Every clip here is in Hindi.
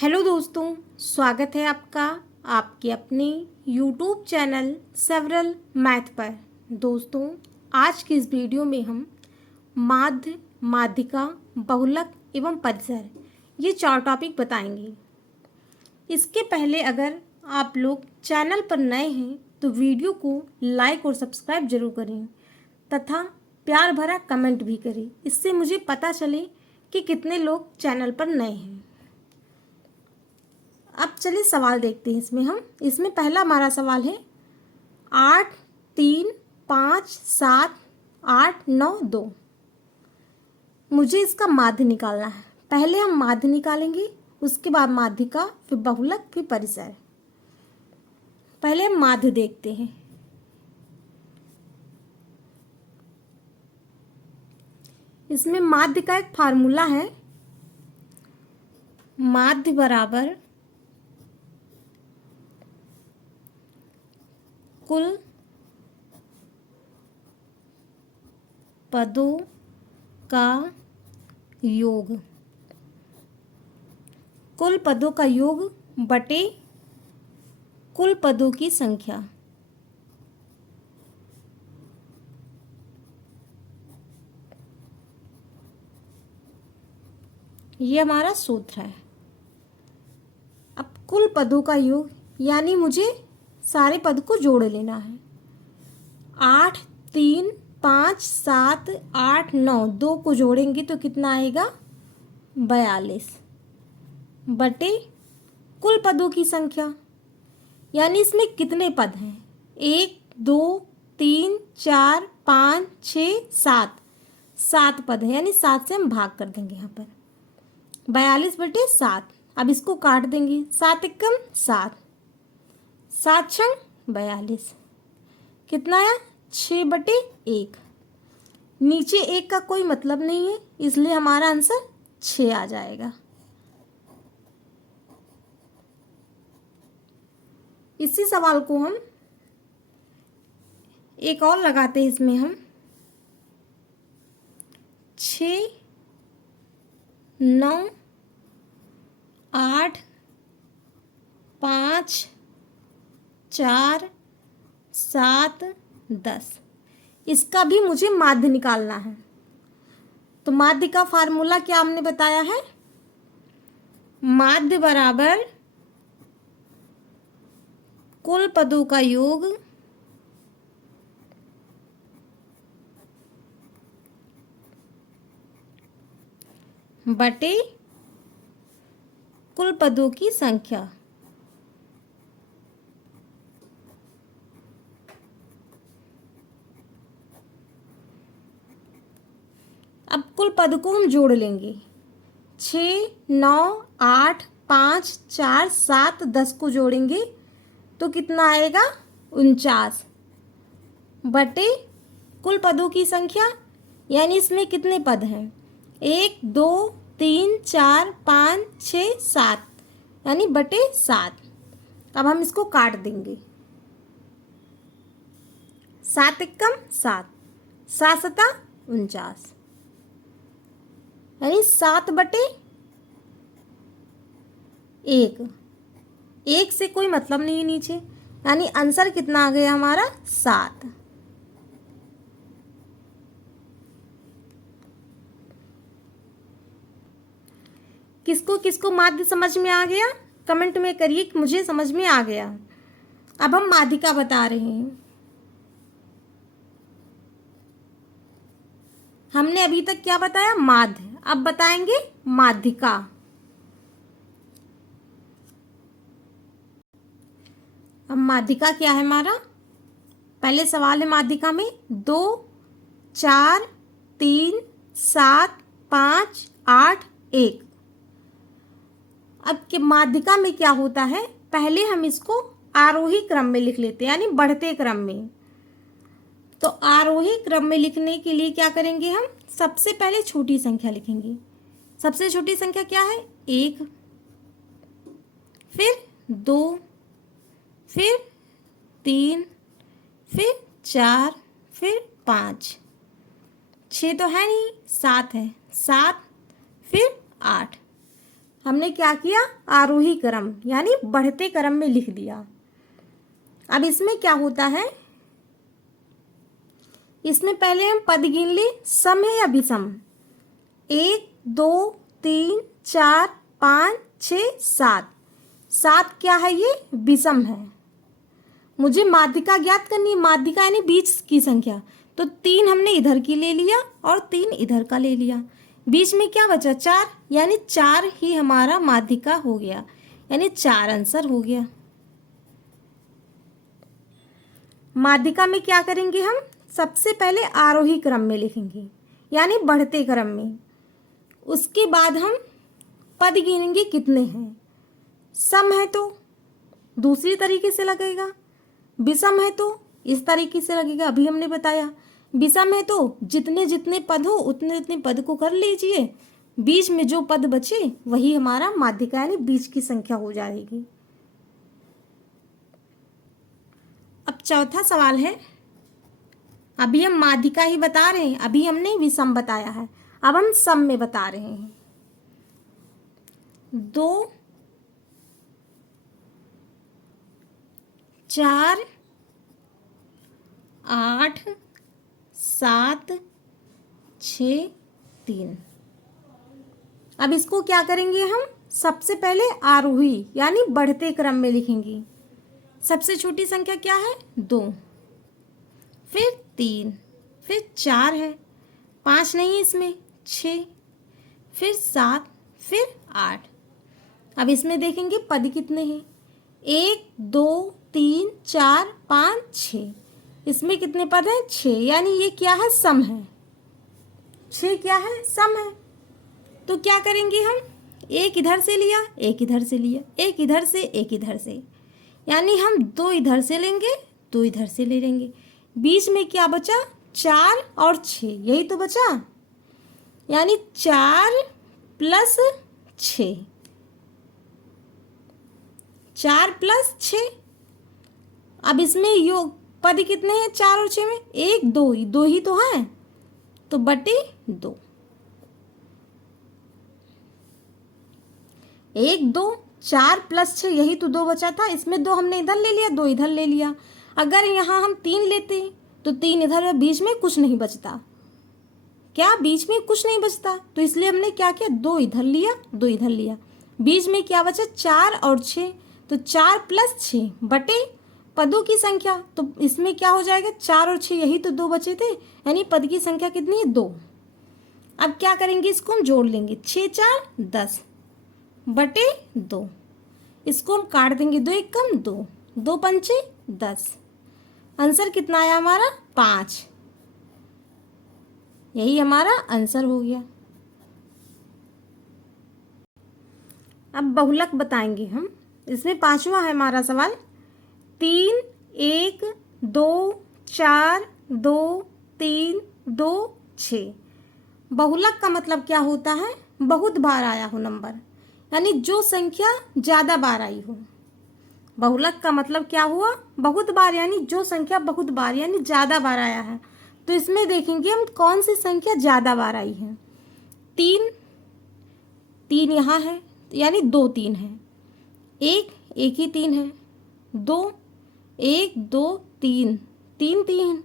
हेलो दोस्तों, स्वागत है आपका आपके अपने यूट्यूब चैनल सेवरल मैथ पर। दोस्तों, आज की इस वीडियो में हम माध्य, माध्यिका, बहुलक एवं परिसर ये 4 टॉपिक बताएंगे। इसके पहले अगर आप लोग चैनल पर नए हैं तो वीडियो को लाइक और सब्सक्राइब जरूर करें तथा प्यार भरा कमेंट भी करें। इससे मुझे पता चले कि कितने लोग चैनल पर नए हैं। अब चलिए सवाल देखते हैं। इसमें पहला हमारा सवाल है 8 3 5 7 8 9 2। मुझे इसका माध्य निकालना है। पहले हम माध्य निकालेंगे, उसके बाद माध्यिका, फिर बहुलक, फिर परिसर। पहले हम माध्य देखते हैं। इसमें माध्य का एक फार्मूला है, माध्य बराबर कुल पदों का योग। कुल पदों का योग बटे कुल पदों की संख्या। ये हमारा सूत्र है। अब कुल पदों का योग यानी मुझे सारे पद को जोड़ लेना है। 8 3 5 7 8 9 2 को जोड़ेंगे तो कितना आएगा 42 बटे कुल पदों की संख्या। यानी इसमें कितने पद हैं 1 2 3 4 5 6 7 पद हैं। यानी 7 से हम भाग कर देंगे यहाँ पर 42 बटे 7। अब इसको काट देंगे 7 एकम 7 7 छंग 42 कितना आया 6 बटे 1। नीचे 1 का कोई मतलब नहीं है इसलिए हमारा आंसर 6 आ जाएगा। इसी सवाल को हम एक और लगाते हैं। इसमें हम 6 9 8 5 4 7 10 इसका भी मुझे माध्य निकालना है। तो माध्य का फार्मूला क्या हमने बताया है, माध्य बराबर कुल पदों का योग बटे कुल पदों की संख्या। अब कुल पद को हम जोड़ लेंगे। 6 9 8 5 4 7 10 को जोड़ेंगे तो कितना आएगा 49 बटे कुल पदों की संख्या। यानी इसमें कितने पद हैं 1 2 3 4 5 6 7 यानी बटे 7। अब हम इसको काट देंगे 7 एकम 7 7 सता 49 यानी 7 बटे 1 से कोई मतलब नहीं है नीचे। यानी आंसर कितना आ गया हमारा 7। किसको किसको माध्य समझ में आ गया कमेंट में करिए कि मुझे समझ में आ गया। अब हम माध्यिका बता रहे हैं। हमने अभी तक क्या बताया माध्य, अब बताएंगे माध्यिका। अब माध्यिका क्या है हमारा, पहले सवाल है माध्यिका में 2 4 3 7 5 8 1। अब के माध्यिका में क्या होता है, पहले हम इसको आरोही क्रम में लिख लेते हैं यानी बढ़ते क्रम में। तो आरोही क्रम में लिखने के लिए क्या करेंगे, हम सबसे पहले छोटी संख्या लिखेंगे। सबसे छोटी संख्या क्या है 1, फिर 2, फिर 3, फिर 4, फिर 5, 6 तो है नहीं 7 है 7, फिर 8। हमने क्या किया, आरोही क्रम यानी बढ़ते क्रम में लिख दिया। अब इसमें क्या होता है, इसमें पहले हम पद गिन ले, सम है या विषम। 1 2 3 4 5 6 7, 7 क्या है, ये विषम है। मुझे माध्यिका ज्ञात करनी है, माध्यिका यानी बीच की संख्या। तो 3 हमने इधर की ले लिया और 3 इधर का ले लिया, बीच में क्या बचा, 4, यानी 4 ही हमारा माध्यिका हो गया, यानी 4 आंसर हो गया। माध्यिका में क्या करेंगे हम, सबसे पहले आरोही क्रम में लिखेंगे यानी बढ़ते क्रम में। उसके बाद हम पद गिनेंगे कितने हैं। सम है तो दूसरी तरीके से लगेगा, विषम है तो इस तरीके से लगेगा, अभी हमने बताया। विषम है तो जितने जितने पद हो उतने उतने पद को कर लीजिए, बीच में जो पद बचे वही हमारा माध्यिका यानी बीच की संख्या हो जाएगी। अब चौथा सवाल है, अभी हम माध्यिका ही बता रहे हैं, अभी हमने विषम बताया है, अब हम सम में बता रहे हैं। 2 4 8 7 6 3। अब इसको क्या करेंगे हम, सबसे पहले आरोही यानी बढ़ते क्रम में लिखेंगे। सबसे छोटी संख्या क्या है, 2, फिर 3, फिर 4 है, 5 नहीं है इसमें, 6, फिर 7, फिर 8। अब इसमें देखेंगे पद कितने हैं, 1 2 3 4 5 6, इसमें कितने पद हैं, 6, यानी ये क्या है, सम है। 6 क्या है, सम है। तो क्या करेंगे हम, एक इधर से लिया, एक इधर से लिया, एक इधर से, एक इधर से, यानी हम 2 इधर से लेंगे, 2 इधर से ले लेंगे, बीच में क्या बचा, 4 और 6, यही तो बचा, यानी 4 प्लस 6, 4 प्लस 6। अब इसमें योग पद कितने हैं, 4 और 6 में, 1 2 ही, 2 ही तो है, तो बटे 2, 1 2 4 प्लस 6, यही तो 2 बचा था, इसमें 2 हमने इधर ले लिया, 2 इधर ले लिया। अगर यहाँ हम 3 लेते तो 3 इधर, बीच में कुछ नहीं बचता, क्या बीच में कुछ नहीं बचता, तो इसलिए हमने क्या किया, 2 इधर लिया, 2 इधर लिया, बीच में क्या बचा, 4 और 6, तो 4 प्लस 6 बटे पदों की संख्या, तो इसमें क्या हो जाएगा, 4 और 6, यही तो 2 बचे थे, यानी पद की संख्या कितनी है, 2। अब क्या करेंगे, इसको हम जोड़ लेंगे, 6 4 10 बटे 2, इसको हम काट देंगे, 2 1 कम 2, 2 पंचे 10, आंसर कितना आया हमारा, 5, यही हमारा आंसर हो गया। अब बहुलक बताएंगे हम, इसमें 5वां है हमारा सवाल, 3 1 2 4 2 3 2 6। बहुलक का मतलब क्या होता है, बहुत बार आया हो नंबर, यानी जो संख्या ज़्यादा बार आई हो। बहुलक का मतलब क्या हुआ, बहुत बार, यानी जो संख्या बहुत बार यानी ज़्यादा बार आया है। तो इसमें देखेंगे हम कौन सी संख्या ज़्यादा बार आई है। 3 3 यहाँ है, यानी 2 3 है, 1 1 ही 3 है, 2 1 2 3 3 3,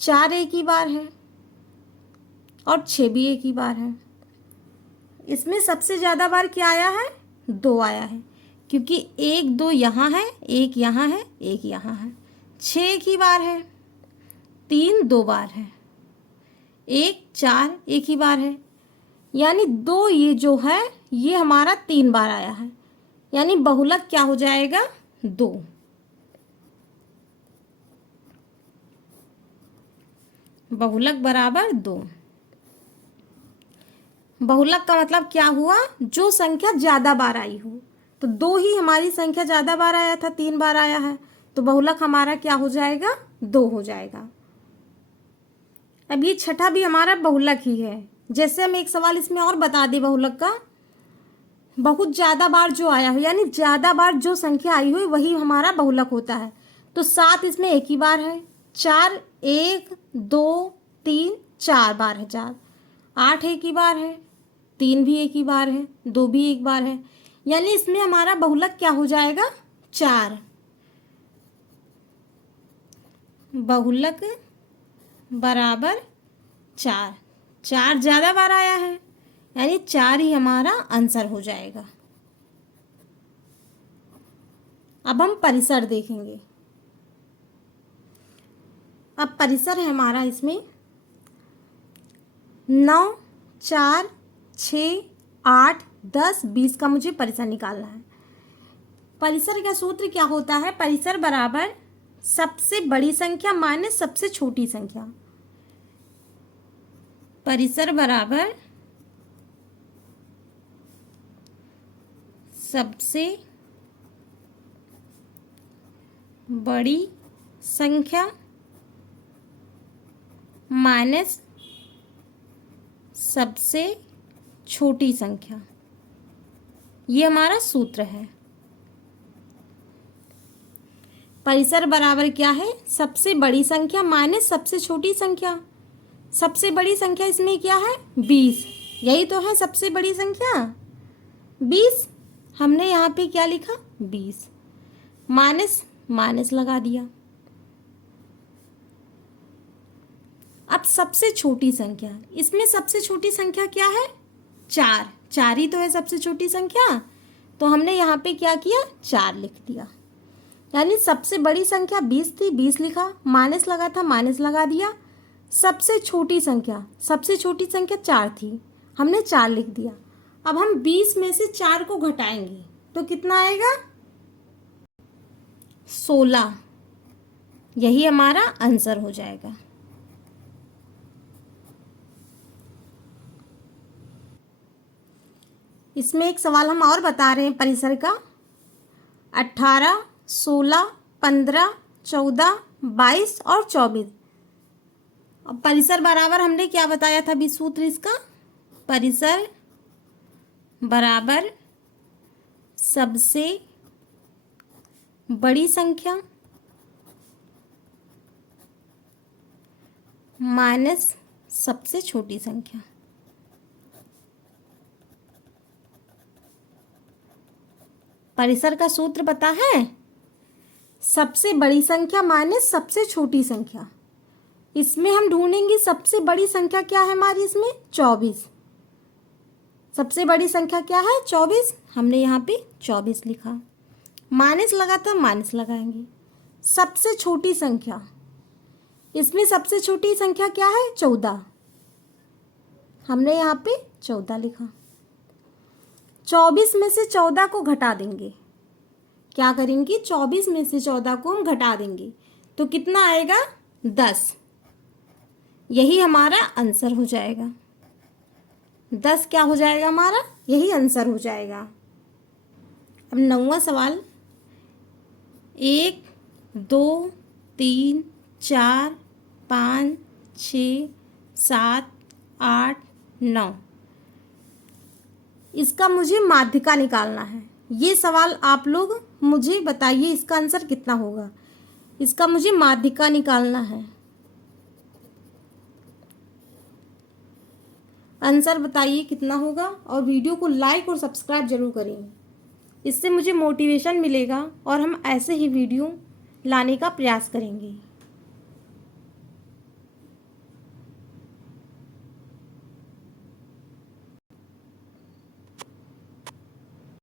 4 एक ही बार है और 6 भी एक ही बार है। इसमें सबसे ज़्यादा बार क्या आया है, 2 आया है, क्योंकि 1 2 यहाँ है, 1 यहाँ है, 1 यहाँ है, 6 एक ही बार है, 3 2 बार है, 1 4 एक ही बार है, यानी 2 ये जो है ये हमारा 3 बार आया है, यानी बहुलक क्या हो जाएगा, 2। बहुलक बराबर 2। बहुलक का मतलब क्या हुआ, जो संख्या ज़्यादा बार आई हो। तो 2 ही हमारी संख्या ज़्यादा बार आया था, 3 बार आया है, तो बहुलक हमारा क्या हो जाएगा, 2 हो जाएगा। अब ये छठा भी हमारा बहुलक ही है। जैसे हम एक सवाल इसमें और बता दें बहुलक का, बहुत ज़्यादा बार जो आया हो, यानी ज़्यादा बार जो संख्या आई हो वही हमारा बहुलक होता है। तो 7 इसमें एक ही बार है, 4 1 2 3 4 बार है, 4 8 एक ही बार है, 3 भी एक ही बार है, 2 भी एक बार है, यानी इसमें हमारा बहुलक क्या हो जाएगा? 4। बहुलक बराबर 4। 4 ज़्यादा बार आया है, यानी 4 ही हमारा आंसर हो जाएगा। अब हम परिसर देखेंगे। अब परिसर है हमारा इसमें 9, 4, 6, 8, 10, 20 का मुझे परिसर निकालना है। परिसर का सूत्र क्या होता है? परिसर बराबर सबसे बड़ी संख्या माइनस सबसे छोटी संख्या। परिसर बराबर सबसे बड़ी संख्या माइनस सबसे छोटी संख्या, ये हमारा सूत्र है। परिसर बराबर क्या है? सबसे बड़ी संख्या माइनस सबसे छोटी संख्या। सबसे बड़ी संख्या इसमें क्या है? 20, यही तो है सबसे बड़ी संख्या 20। हमने यहाँ पे क्या लिखा? 20 माइनस माइनस लगा दिया। अब सबसे छोटी संख्या, इसमें सबसे छोटी संख्या क्या है? 4। 4 ही तो है सबसे छोटी संख्या, तो हमने यहाँ पे क्या किया? 4 लिख दिया। यानी सबसे बड़ी संख्या 20 थी, 20 लिखा, माइनस लगा था, माइनस लगा दिया। सबसे छोटी संख्या 4 थी, हमने 4 लिख दिया। अब हम 20 में से 4 को घटाएंगे तो कितना आएगा? 16। यही हमारा आंसर हो जाएगा। इसमें एक सवाल हम और बता रहे हैं परिसर का। 18, 16, 15, 14, 22 और 24। अब परिसर बराबर हमने क्या बताया था अभी सूत्र इसका? परिसर बराबर सबसे बड़ी संख्या माइनस सबसे छोटी संख्या। परिसर का सूत्र पता है? सबसे बड़ी संख्या माइनस सबसे छोटी संख्या। इसमें हम ढूंढेंगे सबसे बड़ी संख्या क्या है हमारी, इसमें 24। सबसे बड़ी संख्या क्या है? 24। हमने यहाँ पे 24 लिखा, माइनस लगा था, माइनस लगाएंगे। सबसे छोटी संख्या, इसमें सबसे छोटी संख्या क्या है? 14। हमने यहाँ पे 14 लिखा। 24 में से 14 को घटा देंगे। क्या करेंगे? 24 में से 14 को हम घटा देंगे तो कितना आएगा? 10। यही हमारा आंसर हो जाएगा। 10 क्या हो जाएगा हमारा? यही आंसर हो जाएगा। अब 9वां सवाल। 1, 2, 3, 4, 5, 6, 7, 8, 9। इसका मुझे माध्यिका निकालना है। ये सवाल आप लोग मुझे बताइए इसका आंसर कितना होगा। इसका मुझे माध्यिका निकालना है। आंसर बताइए कितना होगा, और वीडियो को लाइक और सब्सक्राइब जरूर करें। इससे मुझे मोटिवेशन मिलेगा और हम ऐसे ही वीडियो लाने का प्रयास करेंगे।